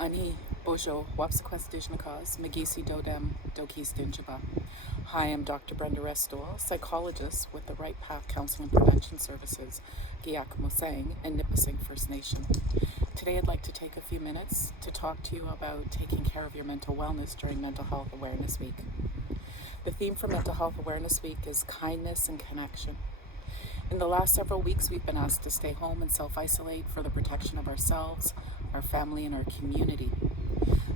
Ani Bojo Wapsakwesdijnakas Magisi Dodem Dokis Dinjaba. Hi, I'm Dr. Brenda Restoule, psychologist with the Right Path Counselling Prevention Services, Giyak, Moseng, and Nipissing First Nation. Today I'd like to take a few minutes to talk to you about taking care of your mental wellness during Mental Health Awareness Week. The theme for Mental Health Awareness Week is kindness and connection. In the last several weeks, we've been asked to stay home and self-isolate for the protection of ourselves, our family, and our community.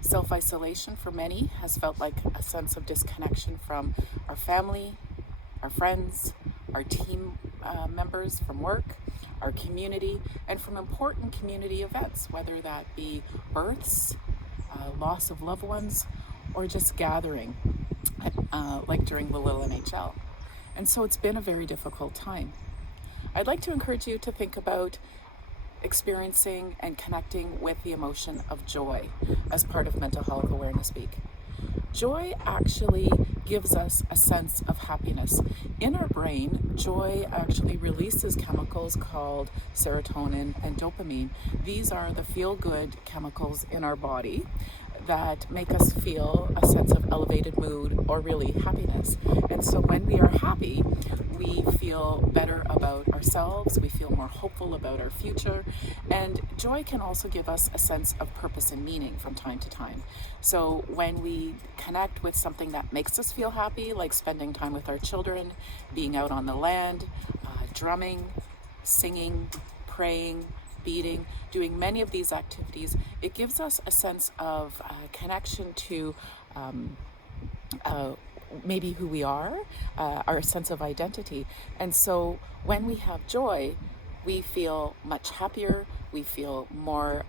Self-isolation for many has felt like a sense of disconnection from our family, our friends, our team members from work, our community, and from important community events, whether that be births, loss of loved ones, or just gathering, like during the Little NHL. And so it's been a very difficult time. I'd like to encourage you to think about experiencing and connecting with the emotion of joy as part of Mental Health Awareness Week. Joy actually gives us a sense of happiness. In our brain, joy actually releases chemicals called serotonin and dopamine. These are the feel-good chemicals in our body that make us feel a sense of elevated mood or really happiness. And so when we are happy, we feel better about ourselves, we feel more hopeful about our future, and joy can also give us a sense of purpose and meaning from time to time. So when we connect with something that makes us feel happy, like spending time with our children, being out on the land, drumming, singing, praying, beading, doing many of these activities, it gives us a sense of connection to maybe who we are, our sense of identity. And so when we have joy, we feel much happier, we feel more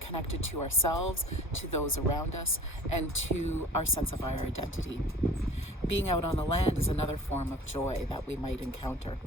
connected to ourselves, to those around us, and to our sense of our identity. Being out on the land is another form of joy that we might encounter.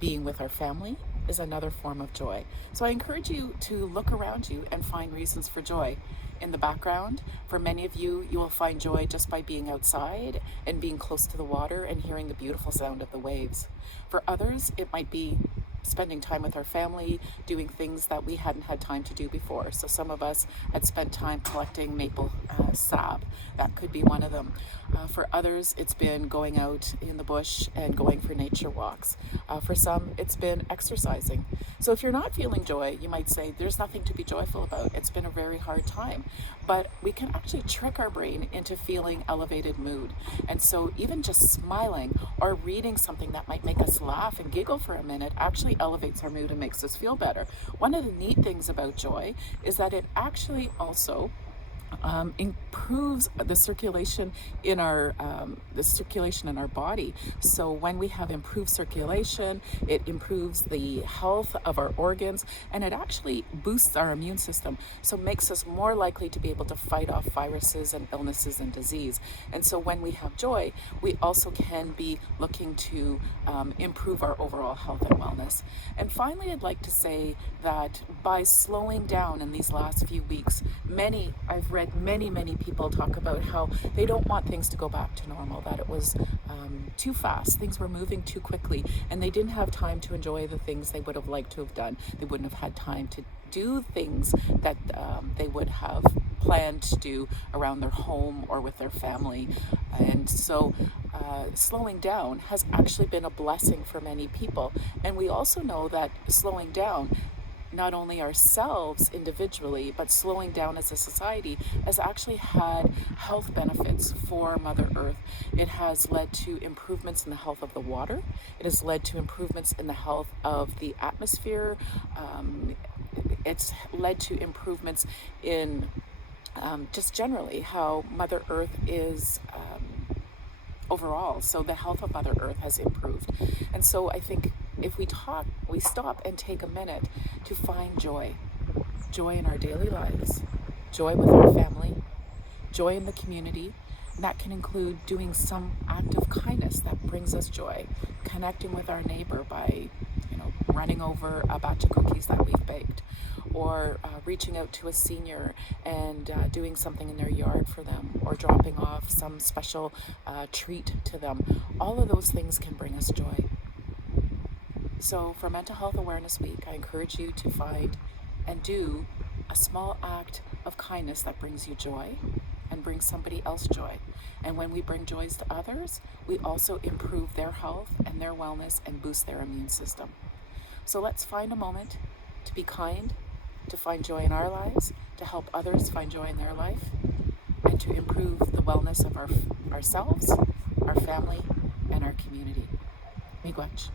Being with our family is another form of joy. So I encourage you to look around you and find reasons for joy. In the background, for many of you, you will find joy just by being outside and being close to the water and hearing the beautiful sound of the waves. For others, it might be spending time with our family, doing things that we hadn't had time to do before. So some of us had spent time collecting maple sap. That could be one of them. For others, it's been going out in the bush and going for nature walks. For some, it's been exercising. So if you're not feeling joy, you might say, there's nothing to be joyful about. It's been a very hard time. But we can actually trick our brain into feeling elevated mood. And so even just smiling or reading something that might make us laugh and giggle for a minute actually elevates our mood and makes us feel better. One of the neat things about joy is that it actually also improves the circulation in our body. So when we have improved circulation, it improves the health of our organs, and it actually boosts our immune system, so makes us more likely to be able to fight off viruses and illnesses and disease. And so when we have joy, we also can be looking to improve our overall health and wellness. And finally, I'd like to say that by slowing down in these last few weeks, I've read many people talk about how they don't want things to go back to normal, that it was too fast, things were moving too quickly, and they didn't have time to enjoy the things they would have liked to have done. They wouldn't have had time to do things that they would have planned to do around their home or with their family. And so slowing down has actually been a blessing for many people. And we also know that slowing down, not only ourselves individually, but slowing down as a society, has actually had health benefits for Mother Earth. It has led to improvements in the health of the water. It has led to improvements in the health of the atmosphere. It's led to improvements in just generally how Mother Earth is overall. So the health of Mother Earth has improved. And so I think if we stop and take a minute to find joy in our daily lives, joy with our family, joy in the community. And that can include doing some act of kindness that brings us joy, connecting with our neighbor by, running over a batch of cookies that we've baked, or reaching out to a senior and doing something in their yard for them, or dropping off some special treat to them. All of those things can bring us joy. So for Mental Health Awareness Week, I encourage you to find and do a small act of kindness that brings you joy and brings somebody else joy. And when we bring joys to others, we also improve their health and their wellness and boost their immune system. So let's find a moment to be kind, to find joy in our lives, to help others find joy in their life, and to improve the wellness of ourselves, our family, and our community. Miigwech.